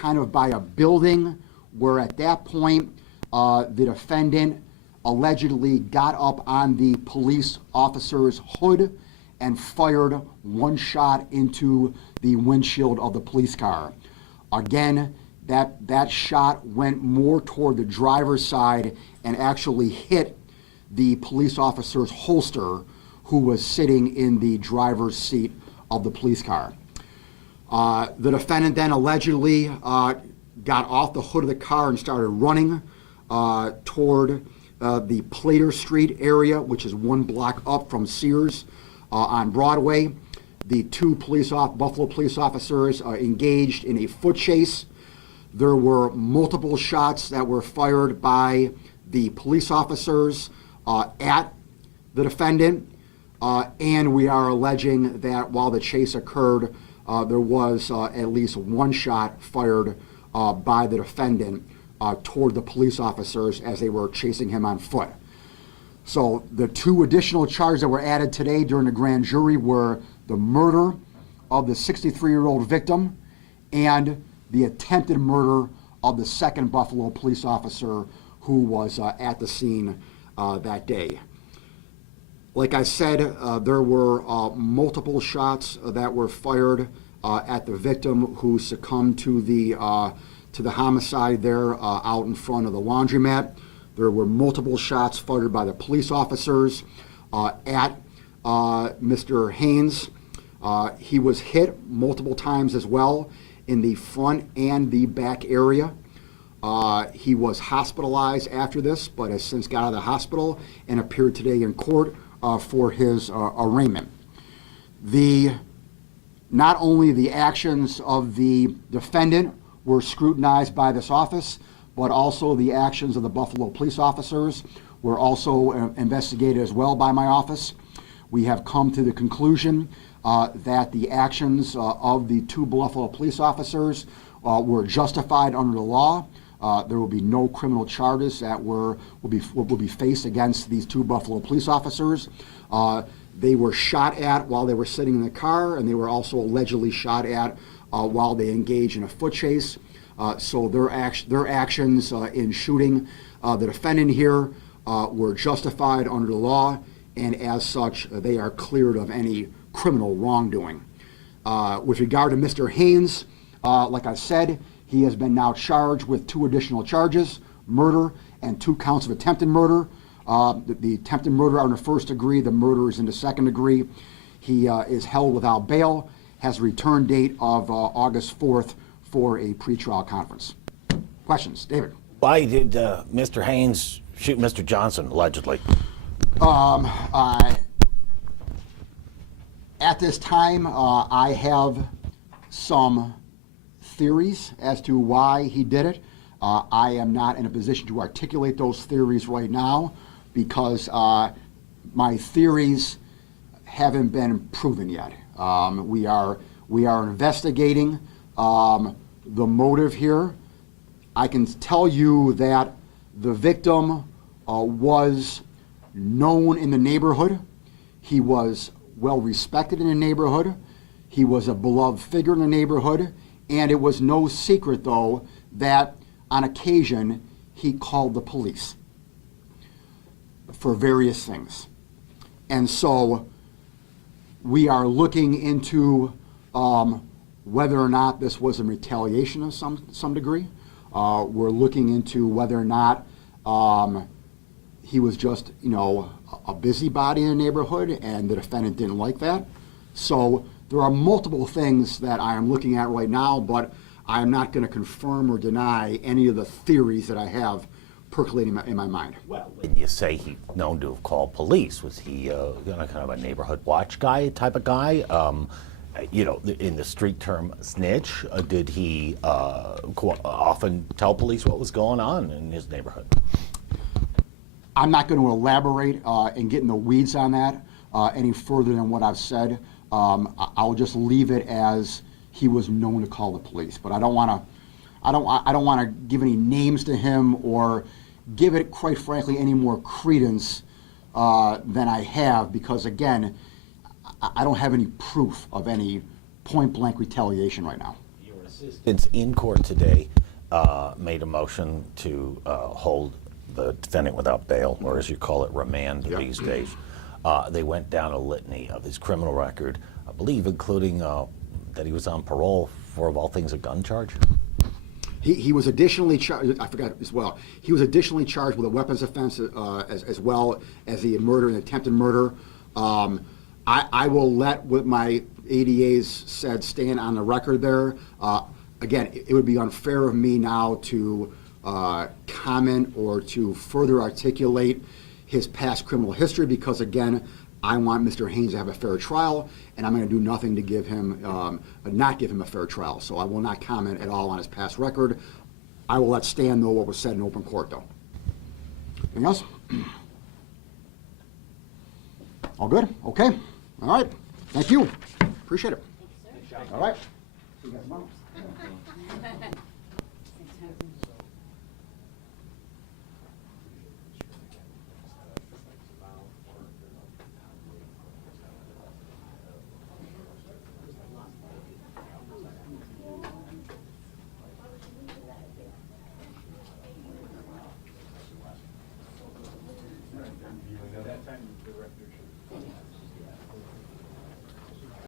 kind of by a building where at that point the defendant allegedly got up on the police officer's hood and fired one shot into the windshield of the police car. Again, that shot went more toward the driver's side and actually hit the police officer's holster, who was sitting in the driver's seat of the police car. The defendant then allegedly got off the hood of the car and started running toward the Plater Street area, which is 1 block up from Sears on Broadway. The two Buffalo police officers engaged in a foot chase. There were multiple shots that were fired by the police officers at the defendant, and we are alleging that while the chase occurred, there was at least one shot fired by the defendant toward the police officers as they were chasing him on foot. So the two additional charges that were added today during the grand jury were the murder of the 63-year-old victim and the attempted murder of the second Buffalo police officer who was at the scene that day. Like I said, there were multiple shots that were fired at the victim, who succumbed to the homicide there out in front of the laundromat. There were multiple shots fired by the police officers at Mr. Haynes. He was hit multiple times as well in the front and the back area. He was hospitalized after this, but has since got out of the hospital and appeared today in court for his arraignment. Not only the actions of the defendant were scrutinized by this office, but also the actions of the Buffalo police officers were also investigated as well by my office. We have come to the conclusion that the actions of the two Buffalo police officers were justified under the law. There will be no criminal charges that will be faced against these two Buffalo police officers. They were shot at while they were sitting in the car, and they were also allegedly shot at while they engaged in a foot chase. So their actions in shooting the defendant here were justified under the law, and as such, they are cleared of any criminal wrongdoing. With regard to Mr. Haynes, like I said, he has been now charged with 2 additional charges, murder and 2 counts of attempted murder. The attempted murder are in the first degree, the murder is in the second degree. He is held without bail, has a return date of August 4th for a pretrial conference. Questions? David? Why did Mr. Haynes shoot Mr. Johnson, allegedly? At this time, I have some theories as to why he did it. I am not in a position to articulate those theories right now because my theories haven't been proven yet. We are investigating the motive here. I can tell you that the victim was known in the neighborhood. He was well respected in the neighborhood. He was a beloved figure in the neighborhood. And it was no secret, though, that on occasion he called the police for various things. And so we are looking into whether or not this was a retaliation of some degree. We're looking into whether or not he was just, a busybody in the neighborhood and the defendant didn't like that. So there are multiple things that I am looking at right now, but I am not going to confirm or deny any of the theories that I have percolating in my mind. Well, when you say he's known to have called police, was he kind of a neighborhood watch guy type of guy? In the street term snitch, did he often tell police what was going on in his neighborhood? I'm not going to elaborate and get in the weeds on that any further than what I've said. I'll just leave it as he was known to call the police. But I don't want to give any names to him or give it, quite frankly, any more credence than I have, because again, I don't have any proof of any point-blank retaliation right now. You were assistants in court today made a motion to hold the defendant without bail, or as you call it, remand these days. They went down a litany of his criminal record, I believe including that he was on parole for, of all things, a gun charge. He was additionally charged, I forgot as well, he was additionally charged with a weapons offense as well as the murder and attempted murder. I will let what my ADAs said stand on the record there. Again, it would be unfair of me now to comment or to further articulate his past criminal history because, again, I want Mr. Haynes to have a fair trial, and I'm going to do nothing to give him, not give him a fair trial. So I will not comment at all on his past record. I will let stand know what was said in open court, though. Anything else? All good? Okay. All right. Thank you. Appreciate it. All right. See you guys tomorrow.